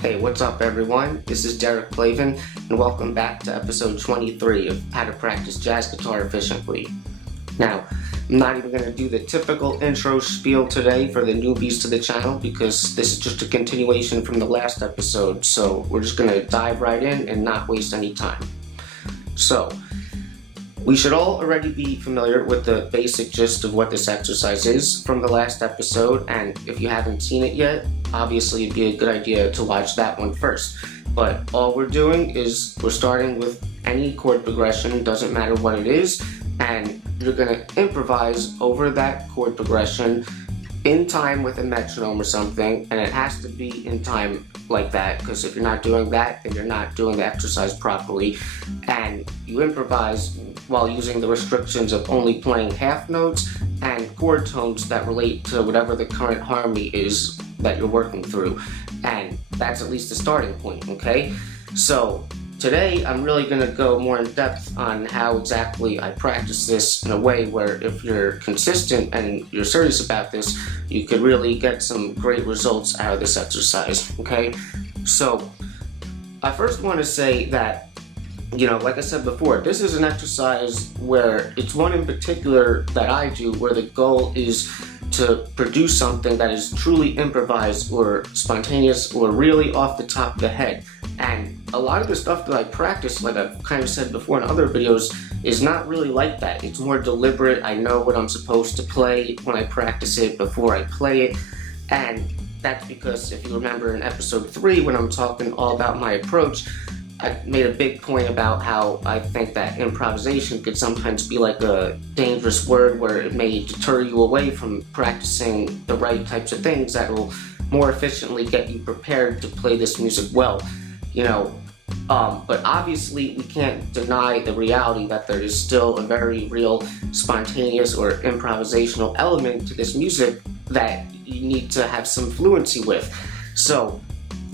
Hey, what's up everyone? This is Derek Clavin, and welcome back to episode 23 of How to Practice Jazz Guitar Efficiently. Now, I'm not even going to do the typical intro spiel today for the newbies to the channel because this is just a continuation from the last episode, so we're just going to dive right in and not waste any time. So, we should all already be familiar with the basic gist of what this exercise is from the last episode, and if you haven't seen it yet, obviously it'd be a good idea to watch that one first. But all we're doing is we're starting with any chord progression, doesn't matter what it is, and you're going to improvise over that chord progression in time with a metronome or something, and it has to be in time like that, because if you're not doing that, then you're not doing the exercise properly. And you improvise while using the restrictions of only playing half notes and chord tones that relate to whatever the current harmony is that you're working through. And that's at least the starting point, okay? So today I'm really going to go more in depth on how exactly I practice this in a way where if you're consistent and you're serious about this, you could really get some great results out of this exercise, okay? So I first want to say that, like I said before, this is an exercise where it's one in particular that I do where the goal is to produce something that is truly improvised or spontaneous or really off the top of the head. And a lot of the stuff that I practice, like I've kind of said before in other videos, is not really like that. It's more deliberate. I know what I'm supposed to play when I practice it before I play it. And that's because if you remember in episode 3 when I'm talking all about my approach, I made a big point about how I think that improvisation could sometimes be like a dangerous word where it may deter you away from practicing the right types of things that will more efficiently get you prepared to play this music well. But obviously we can't deny the reality that there is still a very real spontaneous or improvisational element to this music that you need to have some fluency with. So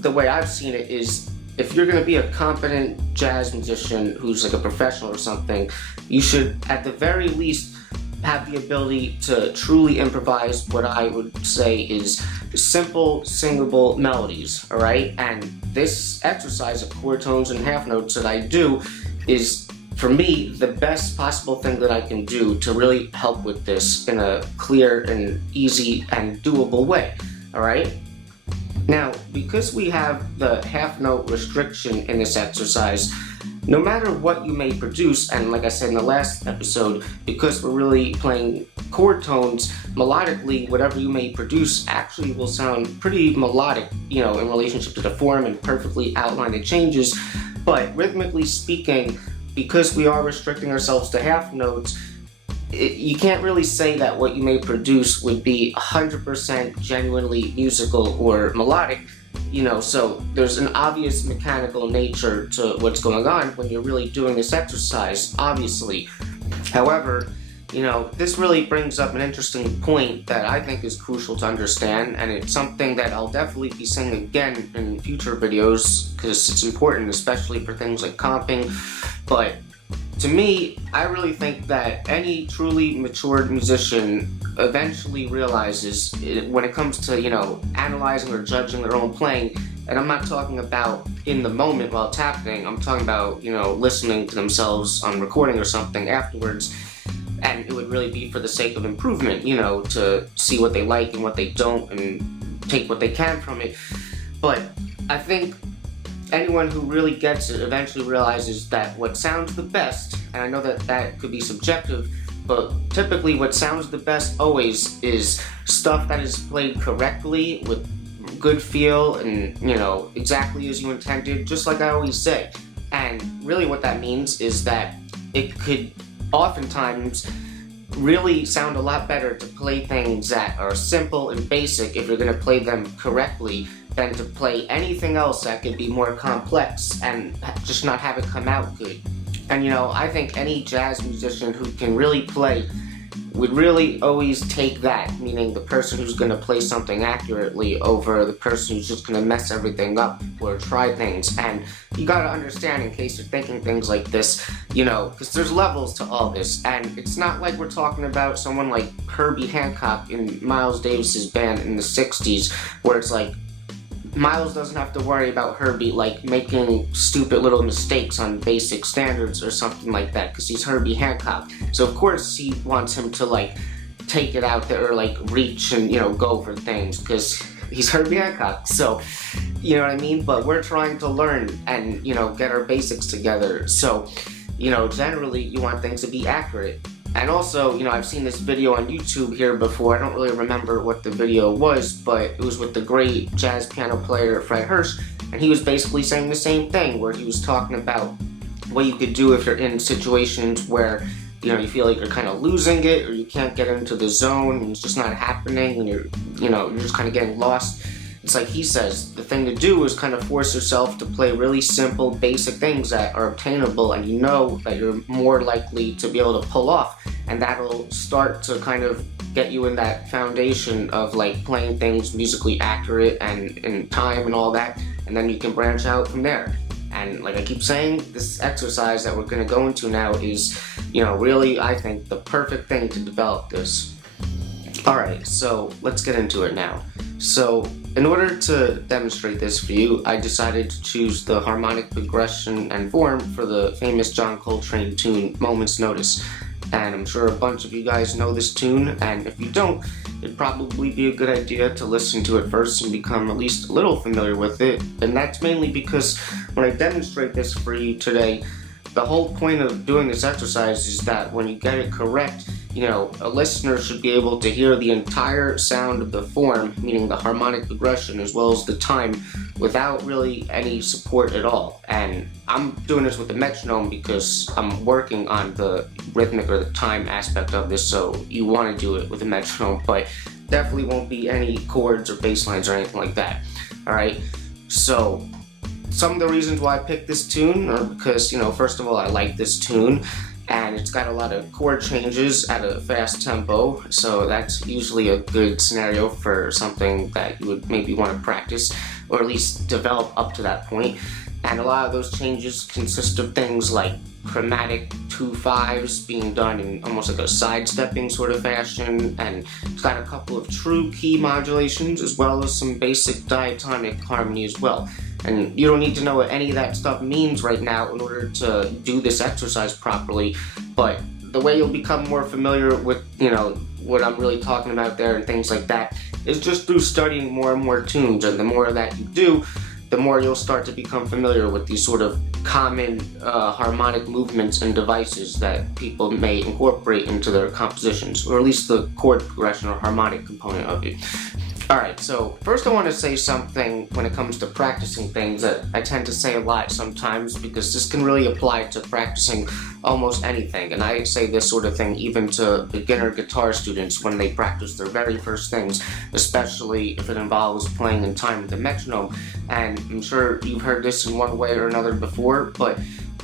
the way I've seen it is, if you're going to be a competent jazz musician who's like a professional or something, you should at the very least have the ability to truly improvise what I would say is simple, singable melodies, alright? And this exercise of chord tones and half notes that I do is, for me, the best possible thing that I can do to really help with this in a clear and easy and doable way, alright? Now, because we have the half note restriction in this exercise, no matter what you may produce, and like I said in the last episode, because we're really playing chord tones, melodically, whatever you may produce actually will sound pretty melodic, in relationship to the form and perfectly outline the changes. But rhythmically speaking, because we are restricting ourselves to half notes, you can't really say that what you may produce would be 100% genuinely musical or melodic, so there's an obvious mechanical nature to what's going on when you're really doing this exercise, obviously. However, this really brings up an interesting point that I think is crucial to understand, and it's something that I'll definitely be saying again in future videos because it's important, especially for things like comping. But to me, I really think that any truly matured musician eventually realizes when it comes to, analyzing or judging their own playing, and I'm not talking about in the moment while tapping, I'm talking about, listening to themselves on recording or something afterwards, and it would really be for the sake of improvement, to see what they like and what they don't and take what they can from it. But I think anyone who really gets it eventually realizes that what sounds the best, and I know that that could be subjective, but typically what sounds the best always is stuff that is played correctly with good feel and, exactly as you intended, just like I always say. And really what that means is that it could oftentimes really sound a lot better to play things that are simple and basic if you're going to play them correctly than to play anything else that could be more complex and just not have it come out good. And I think any jazz musician who can really play would really always take that, meaning the person who's going to play something accurately over the person who's just going to mess everything up or try things. And you got to understand, in case you're thinking things like this, because there's levels to all this, and it's not like we're talking about someone like Herbie Hancock in Miles Davis's band in the 60s, where it's like Miles doesn't have to worry about Herbie like making stupid little mistakes on basic standards or something like that, because he's Herbie Hancock. So of course he wants him to like take it out there or like reach and, you know, go for things, because he's Herbie Hancock. So, you know what I mean? But we're trying to learn and, you know, get our basics together. So, you know, generally you want things to be accurate. And also, you know, I've seen this video on YouTube here before. I don't really remember what the video was, but it was with the great jazz piano player Fred Hirsch, and he was basically saying the same thing, where he was talking about what you could do if you're in situations where, you know, you feel like you're kind of losing it, or you can't get into the zone, and it's just not happening, and you're just kind of getting lost. It's like he says, the thing to do is kind of force yourself to play really simple, basic things that are obtainable, and you know that you're more likely to be able to pull off, and that'll start to kind of get you in that foundation of like playing things musically accurate and in time and all that, and then you can branch out from there. And like I keep saying, this exercise that we're going to go into now is, you know, really, I think, the perfect thing to develop this. Alright, so let's get into it now. So, in order to demonstrate this for you, I decided to choose the harmonic progression and form for the famous John Coltrane tune, Moment's Notice. And I'm sure a bunch of you guys know this tune, and if you don't, it'd probably be a good idea to listen to it first and become at least a little familiar with it. And that's mainly because when I demonstrate this for you today, the whole point of doing this exercise is that when you get it correct, you know, a listener should be able to hear the entire sound of the form, meaning the harmonic progression as well as the time, without really any support at all. And I'm doing this with the metronome because I'm working on the rhythmic or the time aspect of this, so you want to do it with a metronome, but definitely won't be any chords or bass lines or anything like that. Alright, so some of the reasons why I picked this tune are because, you know, first of all, I like this tune, and it's got a lot of chord changes at a fast tempo, so that's usually a good scenario for something that you would maybe want to practice, or at least develop up to that point. And a lot of those changes consist of things like chromatic 2/5s being done in almost like a sidestepping sort of fashion, and it's got a couple of true key modulations as well as some basic diatonic harmony as well. And you don't need to know what any of that stuff means right now in order to do this exercise properly, but the way you'll become more familiar with, you know, what I'm really talking about there and things like that is just through studying more and more tunes, and the more that you do, the more you'll start to become familiar with these sort of common harmonic movements and devices that people may incorporate into their compositions, or at least the chord progression or harmonic component of it. Alright, so first I want to say something when it comes to practicing things that I tend to say a lot sometimes, because this can really apply to practicing almost anything, and I say this sort of thing even to beginner guitar students when they practice their very first things, especially if it involves playing in time with the metronome. And I'm sure you've heard this in one way or another before, but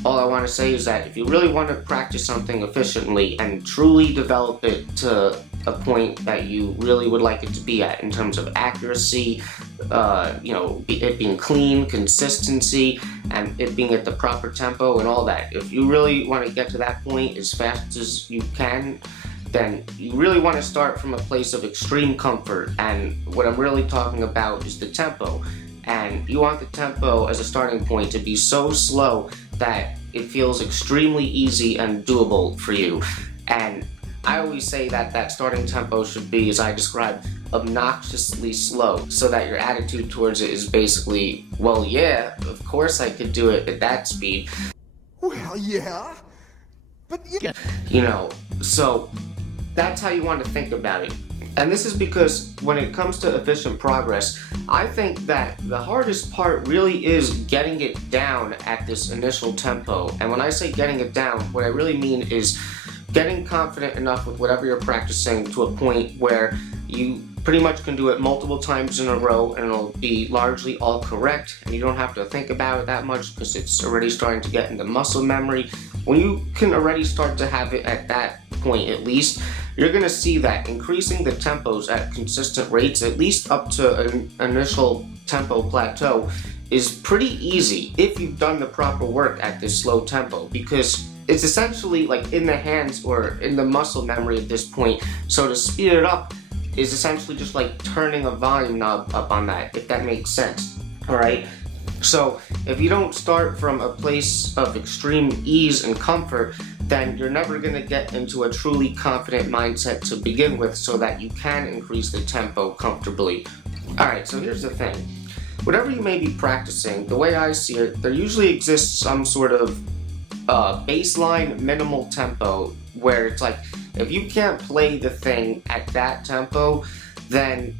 all I want to say is that if you really want to practice something efficiently and truly develop it to a point that you really would like it to be at in terms of accuracy, you know, it being clean, consistency, and it being at the proper tempo and all that. If you really want to get to that point as fast as you can, then you really want to start from a place of extreme comfort. And what I'm really talking about is the tempo. And you want the tempo as a starting point to be so slow that it feels extremely easy and doable for you. And I always say that that starting tempo should be, as I described, obnoxiously slow, so that your attitude towards it is basically, well, yeah, of course I could do it at that speed. Well, yeah, but you know, so that's how you want to think about it. And this is because when it comes to efficient progress, I think that the hardest part really is getting it down at this initial tempo. And when I say getting it down, what I really mean is getting confident enough with whatever you're practicing to a point where you pretty much can do it multiple times in a row and it'll be largely all correct, and you don't have to think about it that much because it's already starting to get into muscle memory. When you can already start to have it at that point at least, you're going to see that increasing the tempos at consistent rates, at least up to an initial tempo plateau, is pretty easy if you've done the proper work at this slow tempo, because it's essentially like in the hands or in the muscle memory at this point. So to speed it up, is essentially just like turning a volume knob up on that, if that makes sense. Alright? So if you don't start from a place of extreme ease and comfort, then you're never going to get into a truly confident mindset to begin with so that you can increase the tempo comfortably. Alright, so here's the thing. Whatever you may be practicing, the way I see it, there usually exists some sort of baseline minimal tempo where it's like, if you can't play the thing at that tempo, then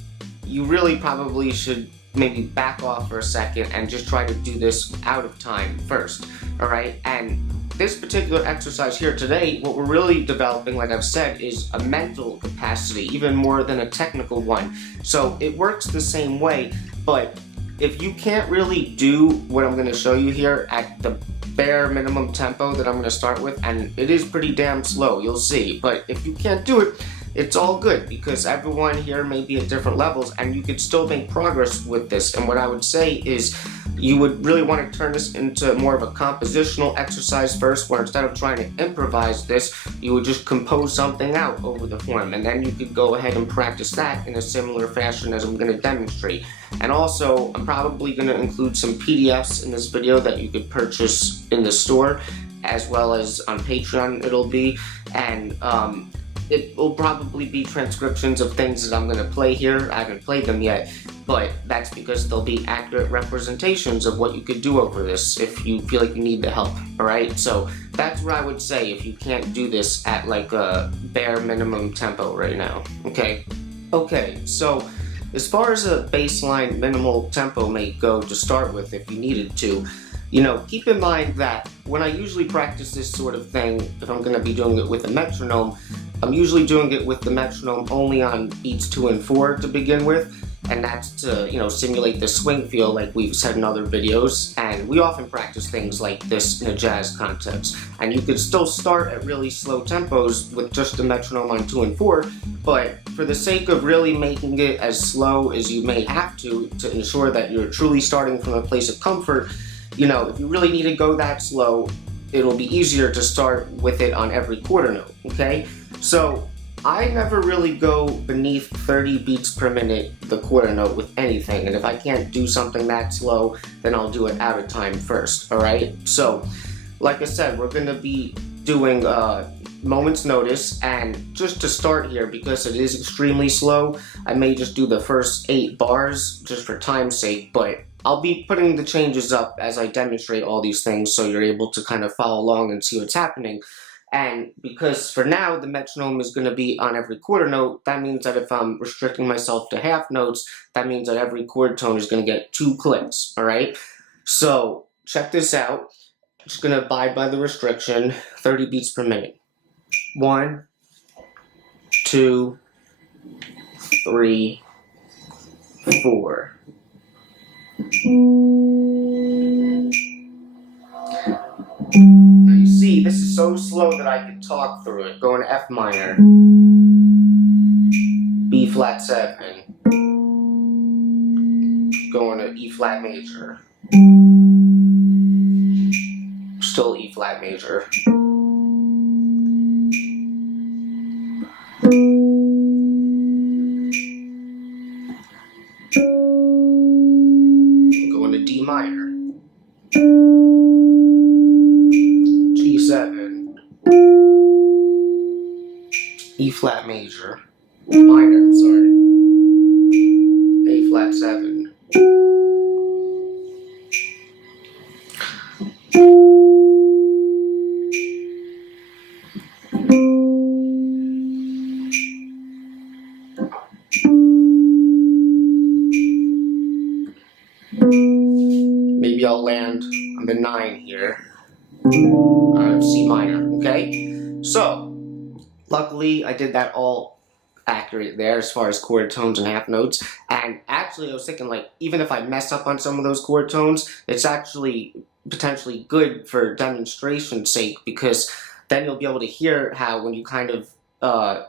you really probably should maybe back off for a second and just try to do this out of time first, alright? And this particular exercise here today, what we're really developing, like I've said, is a mental capacity, even more than a technical one. So it works the same way, but if you can't really do what I'm going to show you here at the bare minimum tempo that I'm going to start with, and it is pretty damn slow, you'll see, but if you can't do it, it's all good, because everyone here may be at different levels and you could still make progress with this. And what I would say is you would really want to turn this into more of a compositional exercise first, where instead of trying to improvise this, you would just compose something out over the form, and then you could go ahead and practice that in a similar fashion as I'm going to demonstrate. And also, I'm probably going to include some PDFs in this video that you could purchase in the store, as well as on Patreon it'll be, and it will probably be transcriptions of things that I'm going to play here. I haven't played them yet, but that's because they'll be accurate representations of what you could do over this if you feel like you need the help, alright? So that's what I would say if you can't do this at like a bare minimum tempo right now, okay? Okay, so as far as a baseline minimal tempo may go to start with, if you needed to, you know, keep in mind that when I usually practice this sort of thing, if I'm going to be doing it with a metronome, I'm usually doing it with the metronome only on beats 2 and 4 to begin with, and that's to, you know, simulate the swing feel like we've said in other videos. And we often practice things like this in a jazz context, and you could still start at really slow tempos with just the metronome on 2 and 4, but for the sake of really making it as slow as you may have to ensure that you're truly starting from a place of comfort, you know, if you really need to go that slow, it'll be easier to start with it on every quarter note, okay? So I never really go beneath 30 beats per minute the quarter note with anything, and if I can't do something that slow, then I'll do it out of time first, alright? So, like I said, we're going to be doing moment's notice, and just to start here, because it is extremely slow, I may just do the first 8 bars just for time's sake, but I'll be putting the changes up as I demonstrate all these things so you're able to kind of follow along and see what's happening. And because for now the metronome is going to be on every quarter note, that means that if I'm restricting myself to half notes, that means that every chord tone is going to get 2 clicks, alright? So check this out. I'm just going to abide by the restriction, 30 beats per minute. 1, 2, 3, 4. Now you see, this is so slow that I can talk through it. Going to F minor, B flat 7, going to E flat major, still E flat major, going to D minor, G7, E flat major, minor, I'm sorry, A flat 7, maybe I'll land on the 9 here. C minor, okay? So, luckily I did that all accurate there as far as chord tones and half notes. And actually I was thinking, like, even if I mess up on some of those chord tones, it's actually potentially good for demonstration's sake, because then you'll be able to hear how when you kind of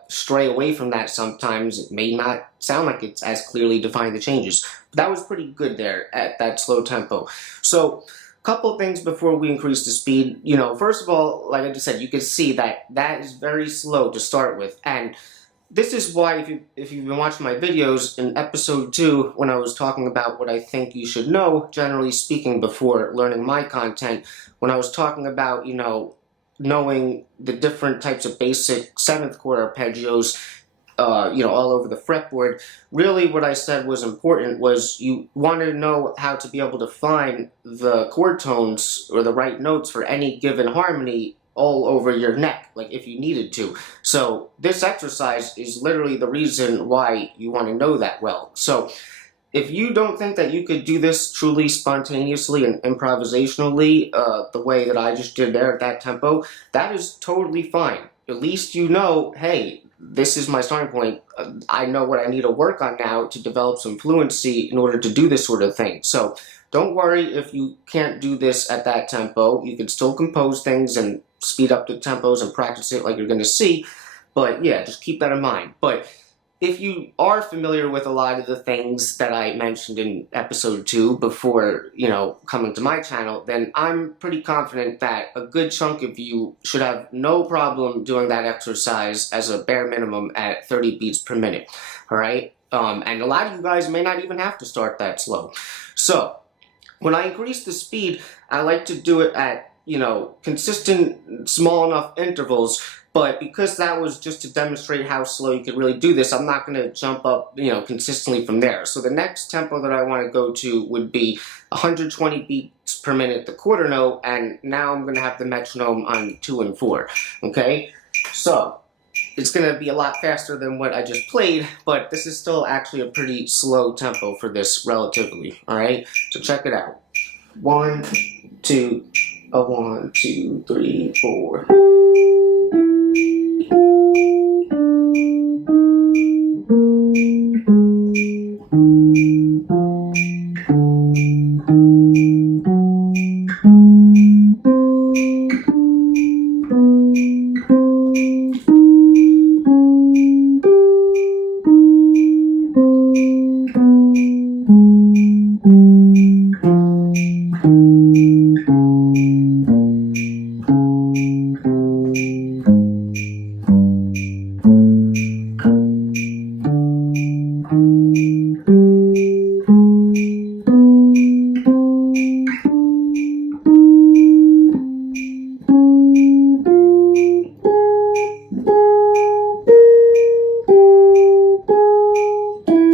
stray away from that sometimes, it may not sound like it's as clearly defining the changes. But that was pretty good there at that slow tempo. So, couple things before we increase the speed. You know, first of all, like I just said, you can see that that is very slow to start with, and this is why, if you've been watching my videos, in episode 2, when I was talking about what I think you should know, generally speaking, before learning my content, when I was talking about, knowing the different types of basic 7th chord arpeggios, all over the fretboard, really what I said was important was you want to know how to be able to find the chord tones or the right notes for any given harmony all over your neck, like if you needed to. So this exercise is literally the reason why you want to know that well. So if you don't think that you could do this truly spontaneously and improvisationally, the way that I just did there at that tempo, that is totally fine. At least you know, hey, this is my starting point. I know what I need to work on now to develop some fluency in order to do this sort of thing. So don't worry if you can't do this at that tempo. You can still compose things and speed up the tempos and practice it like you're going to see. But yeah, just keep that in mind. But if you are familiar with a lot of the things that I mentioned in episode 2 before, coming to my channel, then I'm pretty confident that a good chunk of you should have no problem doing that exercise as a bare minimum at 30 beats per minute, all right? And a lot of you guys may not even have to start that slow. So, when I increase the speed, I like to do it at, consistent, small enough intervals. But because that was just to demonstrate how slow you could really do this, I'm not going to jump up, consistently from there. So the next tempo that I want to go to would be 120 beats per minute, the quarter note, and now I'm going to have the metronome on 2 and 4, okay? So it's going to be a lot faster than what I just played, but this is still actually a pretty slow tempo for this relatively, all right? So check it out. 1, 2, 1, 2, 3, 4.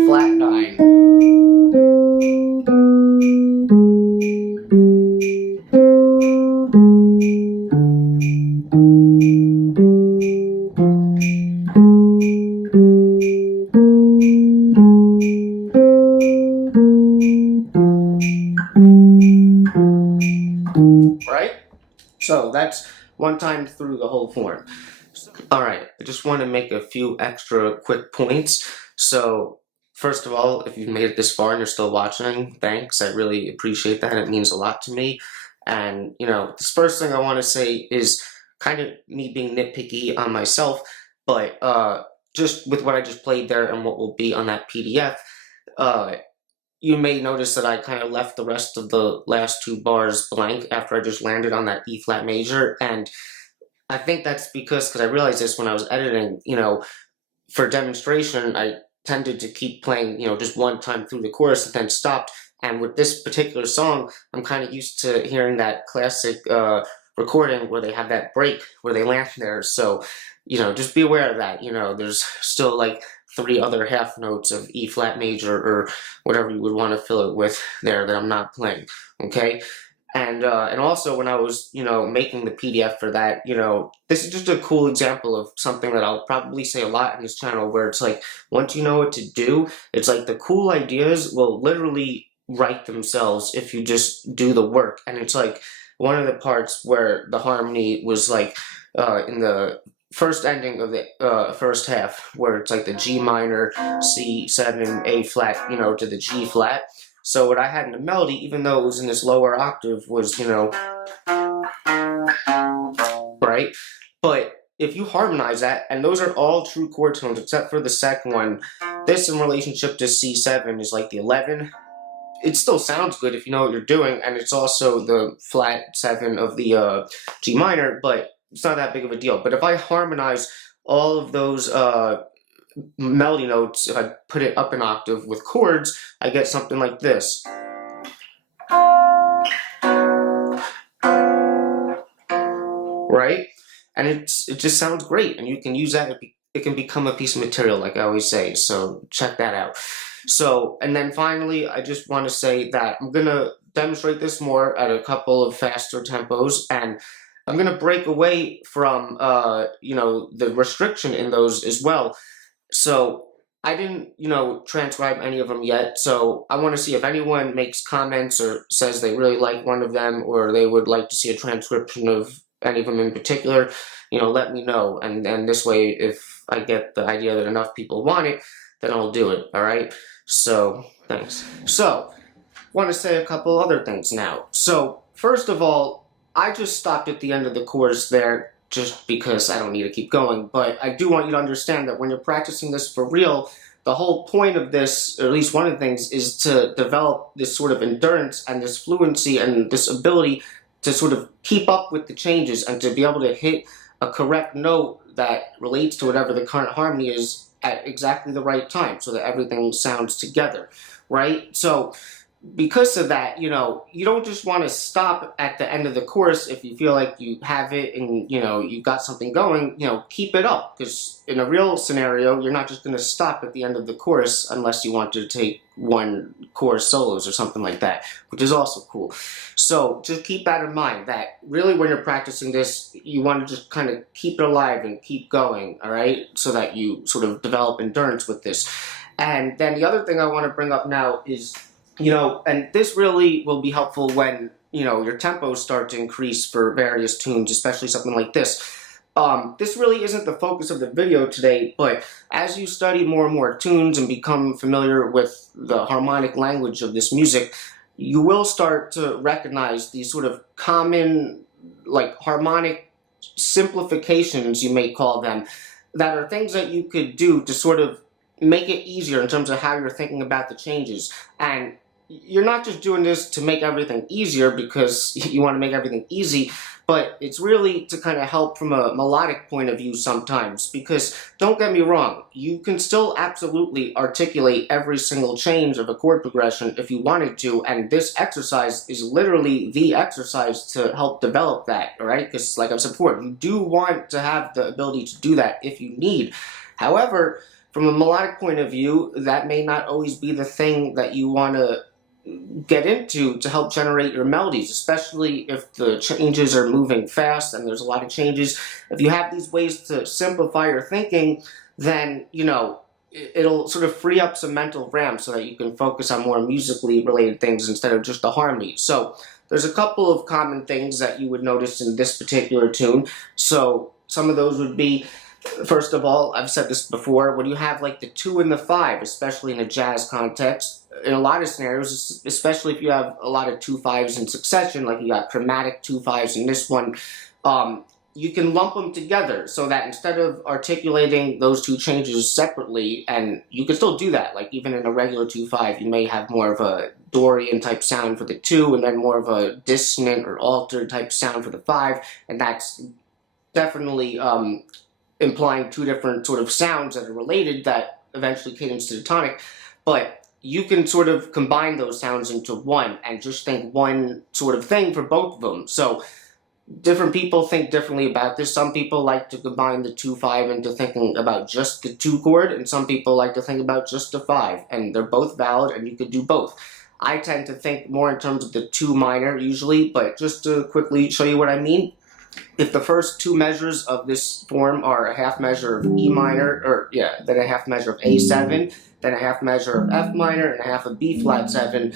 Flat 9. Right? So that's one time through the whole form. Alright, I just want to make a few extra quick points. So, first of all, if you've made it this far and you're still watching, thanks. I really appreciate that. It means a lot to me. And, this first thing I want to say is kind of me being nitpicky on myself, but just with what I just played there and what will be on that PDF, you may notice that I kind of left the rest of the last 2 bars blank after I just landed on that E flat major, and I think that's because I realized this when I was editing, for demonstration, I tended to keep playing, just one time through the chorus and then stopped. And with this particular song, I'm kind of used to hearing that classic recording where they have that break where they land there. So, just be aware of that. There's still like 3 other half notes of E flat major or whatever you would want to fill it with there that I'm not playing. Okay. And also when I was, making the PDF for that, this is just a cool example of something that I'll probably say a lot in this channel, where it's like, once you know what to do, it's like the cool ideas will literally write themselves if you just do the work. And it's like one of the parts where the harmony was like in the first ending of the first half, where it's like the G minor, C7, A flat, to the G flat. So what I had in the melody, even though it was in this lower octave, was, right? But if you harmonize that, and those are all true chord tones except for the second one, this in relationship to C7 is like the 11. It still sounds good if you know what you're doing, and it's also the flat 7 of the G minor, but it's not that big of a deal. But if I harmonize all of those melody notes, if I put it up an octave with chords, I get something like this. Right? And it just sounds great, and you can use that. It can become a piece of material, like I always say, so check that out. So, and then finally, I just want to say that I'm going to demonstrate this more at a couple of faster tempos, and I'm going to break away from, the restriction in those as well. So, I didn't, transcribe any of them yet, so I want to see if anyone makes comments or says they really like one of them, or they would like to see a transcription of any of them in particular. Let me know, and this way, if I get the idea that enough people want it, then I'll do it, alright? So, thanks. So, want to say a couple other things now. So, first of all, I just stopped at the end of the chorus there just because I don't need to keep going, but I do want you to understand that when you're practicing this for real, the whole point of this, or at least one of the things, is to develop this sort of endurance and this fluency and this ability to sort of keep up with the changes and to be able to hit a correct note that relates to whatever the current harmony is at exactly the right time so that everything sounds together, right? So because of that, you don't just want to stop at the end of the chorus if you feel like you have it and, you've got something going, keep it up. Because in a real scenario, you're not just going to stop at the end of the chorus unless you want to take one chorus solos or something like that, which is also cool. So just keep that in mind, that really when you're practicing this, you want to just kind of keep it alive and keep going, all right? So that you sort of develop endurance with this. And then the other thing I want to bring up now is, and this really will be helpful when, your tempos start to increase for various tunes, especially something like this. This really isn't the focus of the video today, but as you study more and more tunes and become familiar with the harmonic language of this music, you will start to recognize these sort of common, like, harmonic simplifications, you may call them, that are things that you could do to sort of make it easier in terms of how you're thinking about the changes. And you're not just doing this to make everything easier because you want to make everything easy, but it's really to kind of help from a melodic point of view sometimes. Because don't get me wrong, you can still absolutely articulate every single change of a chord progression if you wanted to, and this exercise is literally the exercise to help develop that, alright? Because like I've said before, you do want to have the ability to do that if you need. However, from a melodic point of view, that may not always be the thing that you want to get into to help generate your melodies, especially if the changes are moving fast and there's a lot of changes. If you have these ways to simplify your thinking, then, it'll sort of free up some mental RAM so that you can focus on more musically related things instead of just the harmony. So there's a couple of common things that you would notice in this particular tune. So some of those would be, first of all, I've said this before, when you have like the 2 and the 5, especially in a jazz context, in a lot of scenarios, especially if you have a lot of 2 5s in succession, like you got chromatic 2 5s in this one, you can lump them together so that instead of articulating those two changes separately, and you can still do that, like even in a regular 2 5, you may have more of a Dorian type sound for the 2, and then more of a dissonant or altered type sound for the 5, and that's definitely implying two different sort of sounds that are related that eventually cadence to the tonic, but you can sort of combine those sounds into one and just think one sort of thing for both of them. So different people think differently about this. Some people like to combine the 2 5 into thinking about just the 2 chord, and some people like to think about just the 5, and they're both valid and you could do both. I tend to think more in terms of the 2 minor usually, but just to quickly show you what I mean, if the first 2 measures of this form are a half measure of E minor, then a half measure of A7, then a half measure of F minor, and a half of B flat 7,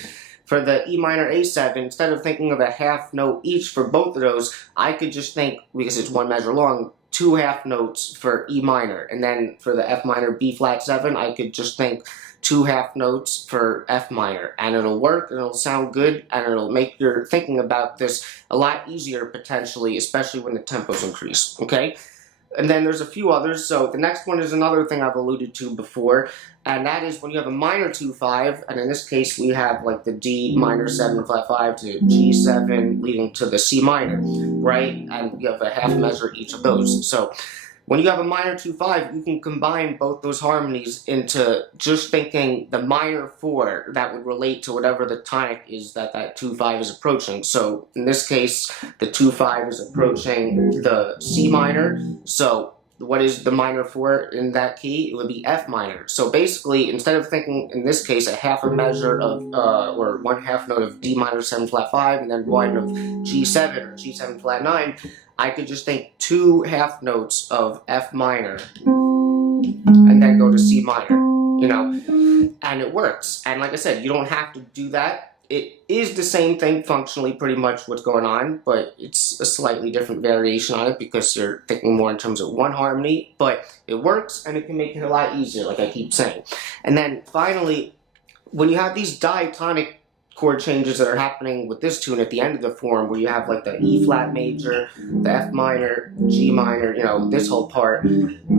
for the E minor A7, instead of thinking of a half note each for both of those, I could just think, because it's 1 measure long, 2 half notes for E minor. And then for the F minor B flat 7, I could just think 2 half notes for F minor. And it'll work, and it'll sound good, and it'll make your thinking about this a lot easier potentially, especially when the tempos increase, okay? And then there's a few others. So the next one is another thing I've alluded to before, and that is when you have a minor 2 5, and in this case we have like the D minor 7 flat 5 to G7 leading to the C minor, right? And you have a half measure each of those. So When you have a minor 2-5, you can combine both those harmonies into just thinking the minor 4 that would relate to whatever the tonic is that 2-5 is approaching. So in this case, the 2-5 is approaching the C minor. So what is the minor 4 in that key? It would be F minor. So basically, instead of thinking, in this case, a half a measure of, or 1/2 note of D minor 7 flat 5, and then one of G7 or G7 flat 9, I could just think 2 half notes of F minor and then go to C minor, you know, and it works. And like I said, you don't have to do that. It is the same thing functionally, pretty much what's going on, but it's a slightly different variation on it because you're thinking more in terms of one harmony, but it works and it can make it a lot easier, like I keep saying. And then finally, when you have these diatonic chord changes that are happening with this tune at the end of the form, where you have like the E flat major, the F minor, G minor, you know, this whole part.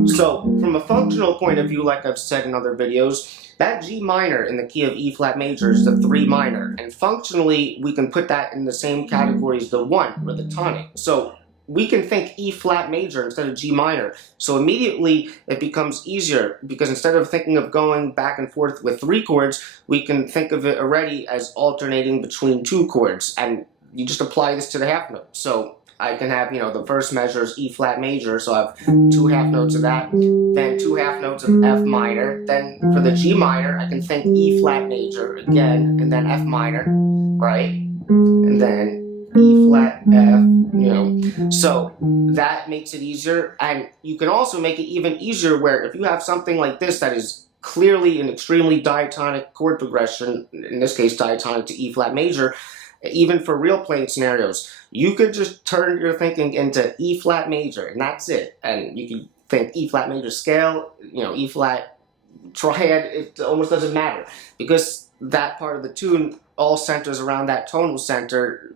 So from a functional point of view, like I've said in other videos, that G minor in the key of E flat major is the 3 minor, and functionally we can put that in the same category as the 1 or the tonic. So we can think E flat major instead of G minor. So immediately it becomes easier because instead of thinking of going back and forth with 3 chords, we can think of it already as alternating between 2 chords. And you just apply this to the half note. So I can have, you know, the first measure is E flat major, so I have 2 half notes of that, then 2 half notes of F minor. Then for the G minor, I can think E flat major again, and then F minor, right? And then E flat F, you know, so that makes it easier. And you can also make it even easier where if you have something like this that is clearly an extremely diatonic chord progression, in this case diatonic to E flat major, even for real playing scenarios, you could just turn your thinking into E flat major and that's it. And you can think E flat major scale, you know, E flat triad, it almost doesn't matter because that part of the tune all centers around that tonal center.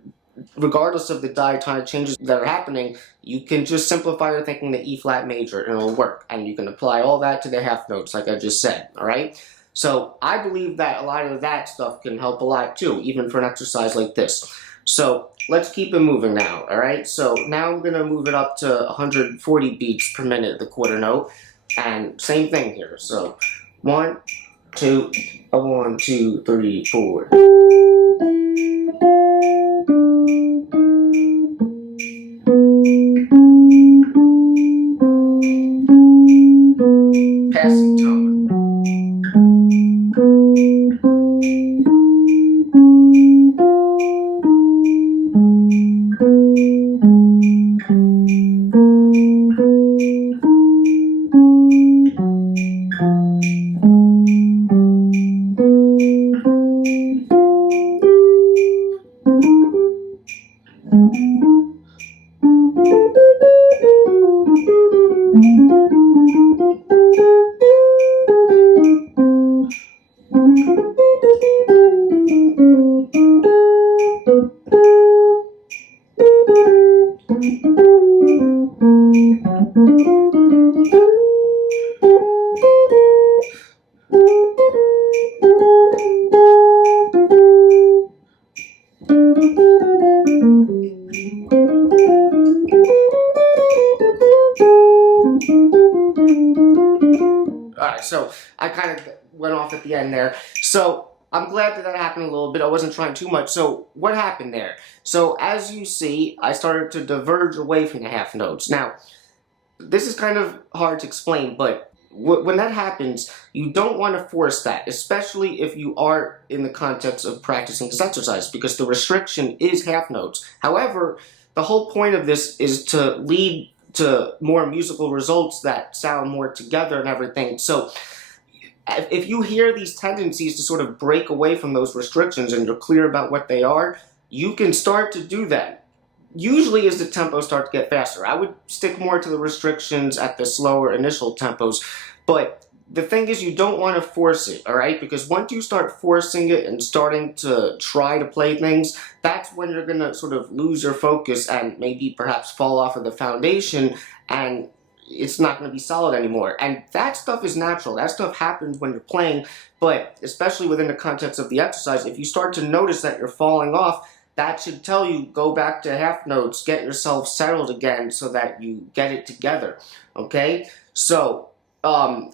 Regardless of the diatonic changes that are happening, you can just simplify your thinking to E flat major and it'll work. And you can apply all that to the half notes like I just said, alright? So I believe that a lot of that stuff can help a lot too, even for an exercise like this. So let's keep it moving now, alright? So now I'm going to move it up to 140 beats per minute, the quarter note. And same thing here. So 1, 2, 1, 2, 3, 4. Passing tone. Alright, so I kind of went off at the end there. So I'm glad that happened a little bit. I wasn't trying too much. So what happened there? So as you see, I started to diverge away from the half notes. Now, this is kind of hard to explain, but when that happens, you don't want to force that, especially if you are in the context of practicing this exercise, because the restriction is half notes. However, the whole point of this is to lead to more musical results that sound more together and everything. So if you hear these tendencies to sort of break away from those restrictions and you're clear about what they are, you can start to do that. Usually as the tempos start to get faster. I would stick more to the restrictions at the slower initial tempos, but the thing is you don't want to force it, alright? Because once you start forcing it and starting to try to play things, that's when you're going to sort of lose your focus and maybe perhaps fall off of the foundation and it's not going to be solid anymore. And that stuff is natural. That stuff happens when you're playing, but especially within the context of the exercise, if you start to notice that you're falling off, that should tell you go back to half notes, get yourself settled again so that you get it together. Okay? So, I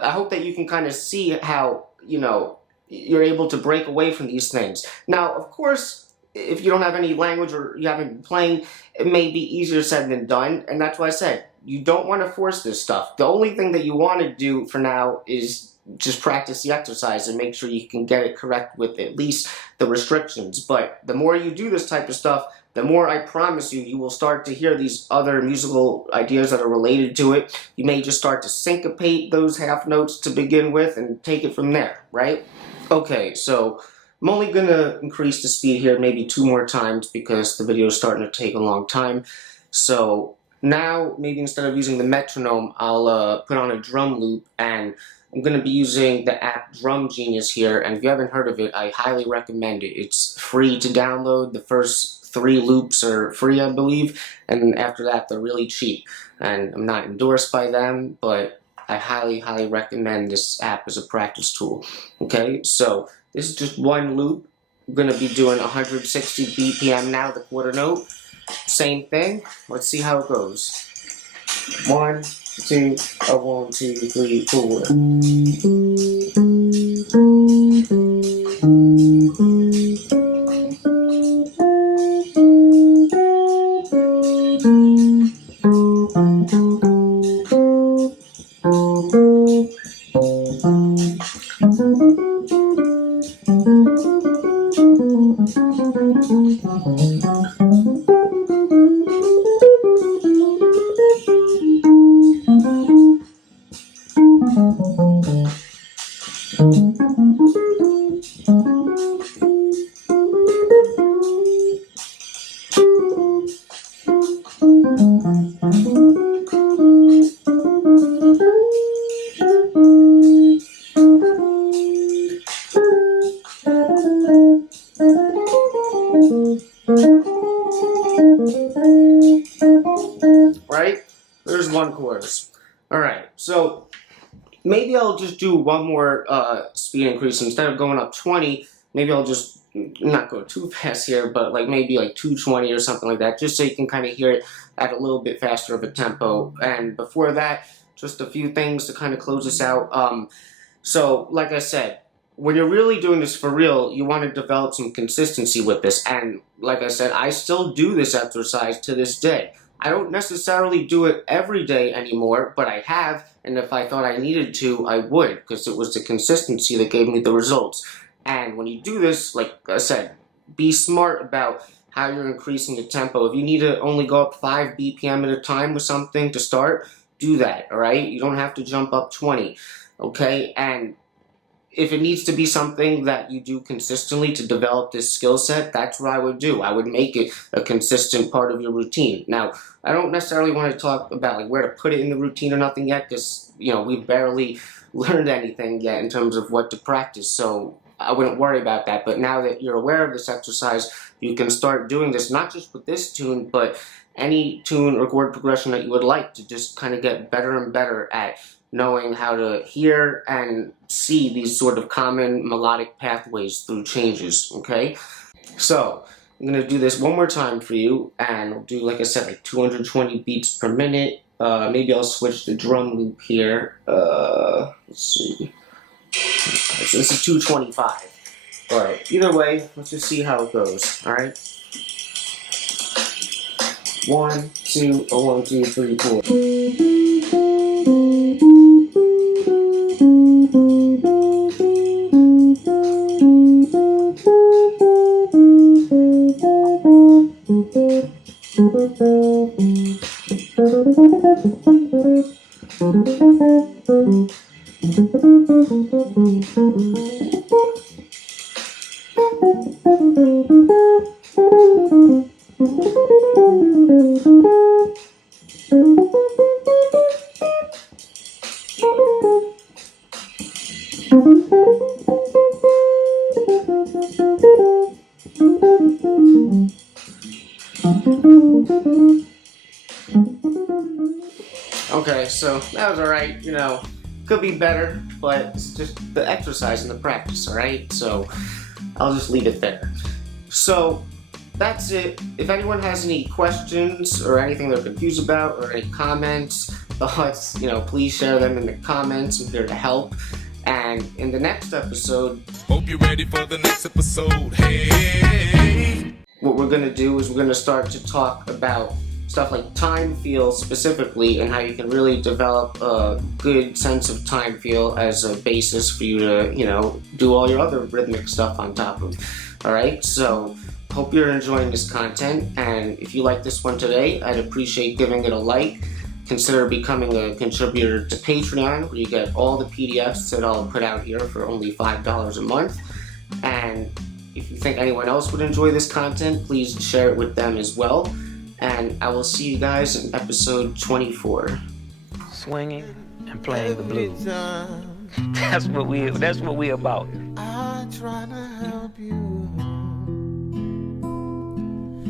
hope that you can kind of see how, you're able to break away from these things. Now, of course, if you don't have any language or you haven't been playing, it may be easier said than done, and that's why I said you don't want to force this stuff. The only thing that you want to do for now is just practice the exercise and make sure you can get it correct with at least the restrictions. But the more you do this type of stuff, the more, I promise you, you will start to hear these other musical ideas that are related to it. You may just start to syncopate those half notes to begin with and take it from there, right? Okay, so I'm only going to increase the speed here maybe 2 more times because the video is starting to take a long time. So now, maybe instead of using the metronome, I'll put on a drum loop, and I'm going to be using the app Drum Genius here, and if you haven't heard of it, I highly recommend it. It's free to download. The first 3 loops are free, I believe, and after that they're really cheap. And I'm not endorsed by them, but I highly, highly recommend this app as a practice tool. Okay, so this is just 1 loop. I'm going to be doing 160 BPM now, the quarter note. Same thing. Let's see how it goes. 1, 2, 1, 2, 3, 4. Right? There's 1 chorus. Alright, so maybe I'll just do 1 more speed increase. Instead of going up 20, maybe I'll just not go too fast here, but maybe 220 or something like that, just so you can kind of hear it at a little bit faster of a tempo. And before that, just a few things to kind of close this out. So, like I said, when you're really doing this for real, you want to develop some consistency with this. And like I said, I still do this exercise to this day. I don't necessarily do it every day anymore, but I have, and if I thought I needed to, I would, because it was the consistency that gave me the results. And when you do this, like I said, be smart about how you're increasing the tempo. If you need to only go up 5 BPM at a time with something to start, do that, alright? You don't have to jump up 20, okay? And if it needs to be something that you do consistently to develop this skill set, that's what I would do. I would make it a consistent part of your routine. Now, I don't necessarily want to talk about where to put it in the routine or nothing yet, because we've barely learned anything yet in terms of what to practice, so I wouldn't worry about that. But now that you're aware of this exercise, you can start doing this, not just with this tune, but any tune or chord progression that you would like to just kind of get better and better at knowing how to hear and see these sort of common melodic pathways through changes, okay? So, I'm going to do this 1 more time for you, and we'll do, like I said, 220 beats per minute. Maybe I'll switch the drum loop here. Let's see. Okay, so this is 225. Alright, either way, let's just see how it goes, alright? 1, 2, 1, 2, 3, 4. Okay, so that was alright, could be better, but it's just the exercise and the practice, alright? So, I'll just leave it there. So, that's it. If anyone has any questions or anything they're confused about or any comments, thoughts, please share them in the comments. I'm here to help. And in the next episode, hope you're ready for the next episode. Hey, what we're going to do is we're going to start to talk about stuff like time feel specifically, and how you can really develop a good sense of time feel as a basis for you to, do all your other rhythmic stuff on top of. Alright, so hope you're enjoying this content, and if you like this one today, I'd appreciate giving it a like. Consider becoming a contributor to Patreon, where you get all the PDFs that I'll put out here for only $5 a month. And if you think anyone else would enjoy this content, please share it with them as well. And I will see you guys in episode 24. Swinging and playing the blues. That's what we about. I try to help you.